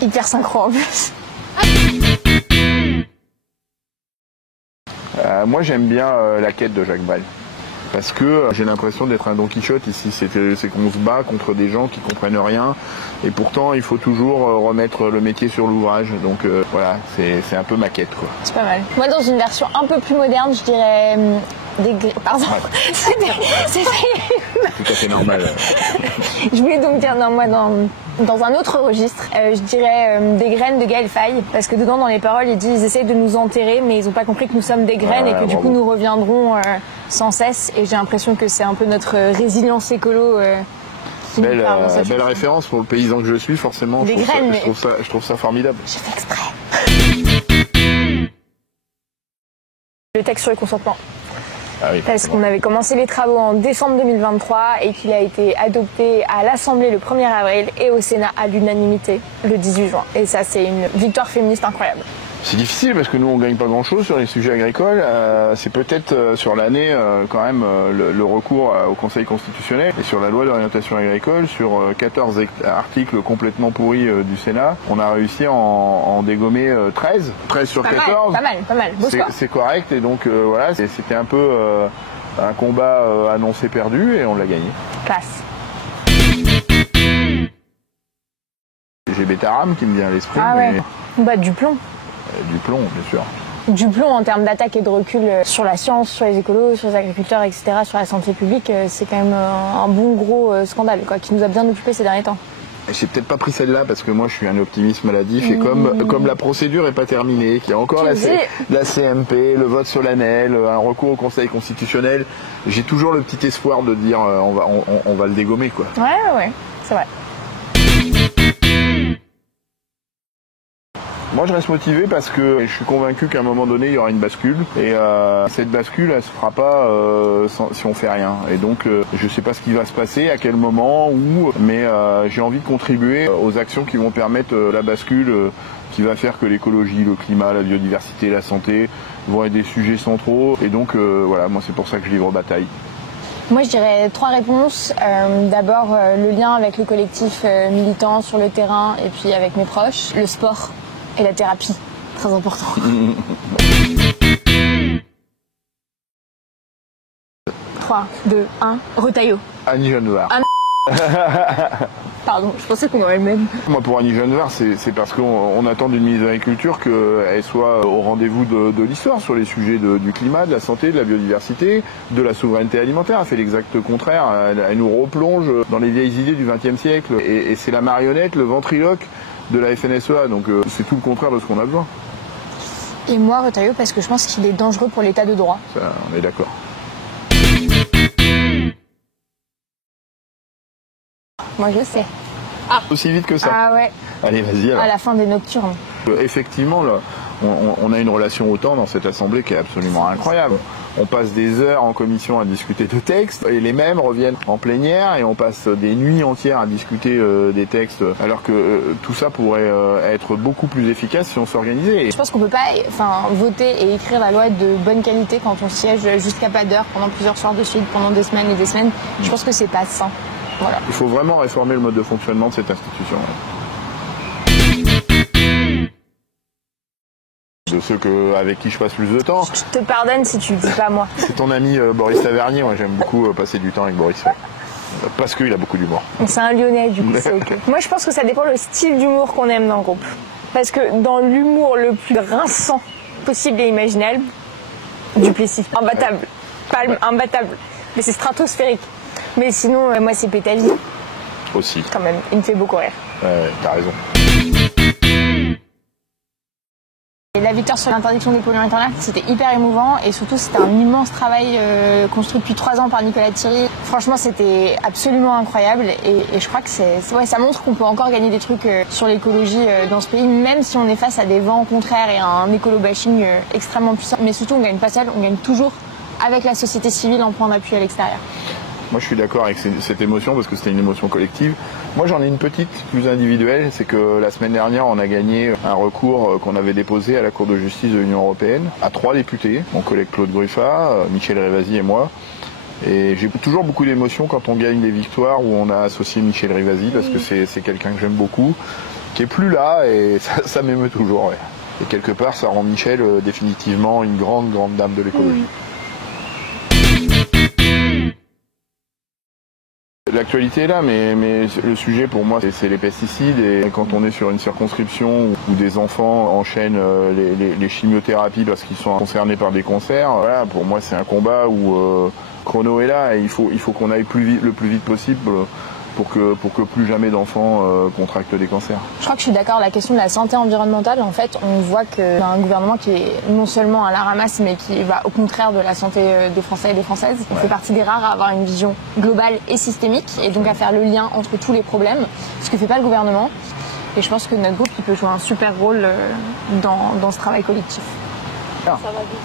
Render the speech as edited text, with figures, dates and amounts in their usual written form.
Hyper synchro en plus. Moi j'aime bien la quête de Jacques Brel. Parce que j'ai l'impression d'être un Don Quichotte ici, c'est qu'on se bat contre des gens qui comprennent rien et pourtant il faut toujours remettre le métier sur l'ouvrage, donc voilà, c'est un peu ma quête quoi. C'est pas mal. Moi dans une version un peu plus moderne, je dirais pardon. Ouais. C'est tout à fait normal. Je voulais donc dire non, moi dans un autre registre, je dirais des graines de Gaël Faye, parce que dedans dans les paroles ils disent ils essayent de nous enterrer mais ils n'ont pas compris que nous sommes des graines et que du coup nous reviendrons sans cesse, et j'ai l'impression que c'est un peu notre résilience écolo belle référence pour le paysan que je suis forcément. Des graines, je trouve ça formidable. J'ai fait exprès. Le texte sur le consentement. Ah oui, parce qu'on avait commencé les travaux en décembre 2023 et qu'il a été adopté à l'Assemblée le 1er avril et au Sénat à l'unanimité le 18 juin. Et ça, c'est une victoire féministe incroyable. C'est difficile parce que nous, on gagne pas grand-chose sur les sujets agricoles. C'est peut-être sur l'année quand même le recours au Conseil constitutionnel et sur la loi d'orientation agricole, sur 14 articles complètement pourris du Sénat. On a réussi à en dégommer 13. 13 sur 14. Pas mal. C'est correct et donc voilà, c'était un peu un combat annoncé perdu et on l'a gagné. Classe. J'ai Bétaram qui me vient à l'esprit. Ah ouais. Bah du plomb. Du plomb, bien sûr. Du plomb en termes d'attaque et de recul sur la science, sur les écolos, sur les agriculteurs, etc., sur la santé publique, c'est quand même un bon gros scandale quoi, qui nous a bien occupés ces derniers temps. J'ai peut-être pas pris celle-là parce que moi je suis un optimiste maladif et comme la procédure n'est pas terminée, qu'il y a encore la CMP, le vote solennel, un recours au Conseil constitutionnel, j'ai toujours le petit espoir de dire on va le dégommer quoi. Ouais, c'est vrai. Moi je reste motivé parce que je suis convaincu qu'à un moment donné il y aura une bascule et cette bascule elle se fera pas si on fait rien et donc je sais pas ce qui va se passer, à quel moment, où, mais j'ai envie de contribuer aux actions qui vont permettre la bascule qui va faire que l'écologie, le climat, la biodiversité, la santé vont être des sujets centraux et donc voilà, moi c'est pour ça que je livre bataille. Moi je dirais 3 réponses. D'abord le lien avec le collectif militant sur le terrain et puis avec mes proches, le sport et la thérapie, très important. 3, 2, 1, Retailleau. Annie Genevard. Pardon, je pensais qu'on aurait le même. Moi pour Annie Genevard, c'est parce qu'on attend d'une ministre de l'Agriculture qu'elle soit au rendez-vous de l'histoire sur les sujets du climat, de la santé, de la biodiversité, de la souveraineté alimentaire. Elle fait l'exact contraire, elle nous replonge dans les vieilles idées du XXe siècle et c'est la marionnette, le ventriloque de la FNSEA, donc c'est tout le contraire de ce qu'on a besoin. Et moi, Retailleau, parce que je pense qu'il est dangereux pour l'état de droit. Ça, on est d'accord. Moi, je le sais. Aussi vite que ça. Ah ouais. Allez, vas-y alors. À la fin des nocturnes. Effectivement, là, on a une relation au temps dans cette assemblée qui est absolument incroyable. On passe des heures en commission à discuter de textes et les mêmes reviennent en plénière et on passe des nuits entières à discuter des textes alors que tout ça pourrait être beaucoup plus efficace si on s'organisait. Je pense qu'on peut pas voter et écrire la loi de bonne qualité quand on siège jusqu'à pas d'heure pendant plusieurs soirs de suite, pendant des semaines et des semaines. Je pense que c'est pas sain. Voilà. Il faut vraiment réformer le mode de fonctionnement de cette institution. De ceux avec qui je passe plus de temps. Je te pardonne si tu le dis pas moi. C'est ton ami Boris Tavernier, moi j'aime beaucoup passer du temps avec Boris. Parce qu'il a beaucoup d'humour. C'est un Lyonnais du coup, c'est ok. Moi je pense que ça dépend le style d'humour qu'on aime dans le groupe. Parce que dans l'humour le plus rinçant possible et imaginable, Duplessis, imbattable. Palme, imbattable. Mais c'est stratosphérique. Mais sinon, moi c'est Pétali. Aussi. Quand même, il me fait beaucoup rire. T'as raison. Et la victoire sur l'interdiction des polluants internats, c'était hyper émouvant et surtout c'était un immense travail construit depuis 3 ans par Nicolas Thierry. Franchement, c'était absolument incroyable et je crois que ça montre qu'on peut encore gagner des trucs sur l'écologie dans ce pays, même si on est face à des vents contraires et à un écolo-bashing extrêmement puissant. Mais surtout, on gagne pas seul, on gagne toujours avec la société civile en point d'appui à l'extérieur. Moi je suis d'accord avec cette émotion parce que c'était une émotion collective. Moi j'en ai une petite plus individuelle, c'est que la semaine dernière on a gagné un recours qu'on avait déposé à la Cour de justice de l'Union européenne à 3 députés, mon collègue Claude Gruffat, Michel Rivasi et moi. Et j'ai toujours beaucoup d'émotions quand on gagne des victoires où on a associé Michel Rivasi parce que c'est quelqu'un que j'aime beaucoup. qui est plus là, et ça m'émeut toujours. Ouais. Et quelque part, ça rend Michel définitivement une grande dame de l'écologie. L'actualité est là, mais le sujet pour moi, c'est les pesticides. Et quand on est sur une circonscription où des enfants enchaînent les chimiothérapies parce qu'ils sont concernés par des cancers, voilà, pour moi, c'est un combat où chrono est là et il faut qu'on aille le plus vite possible pour que plus jamais d'enfants contractent des cancers. Je crois que je suis d'accord. La question de la santé environnementale, en fait, on voit qu'il y a un gouvernement qui est non seulement à la ramasse, mais qui va au contraire de la santé des Français et des Françaises. On fait partie des rares à avoir une vision globale et systémique, et donc à faire le lien entre tous les problèmes, ce que fait pas le gouvernement. Et je pense que notre groupe peut jouer un super rôle dans ce travail collectif. Ça va vite.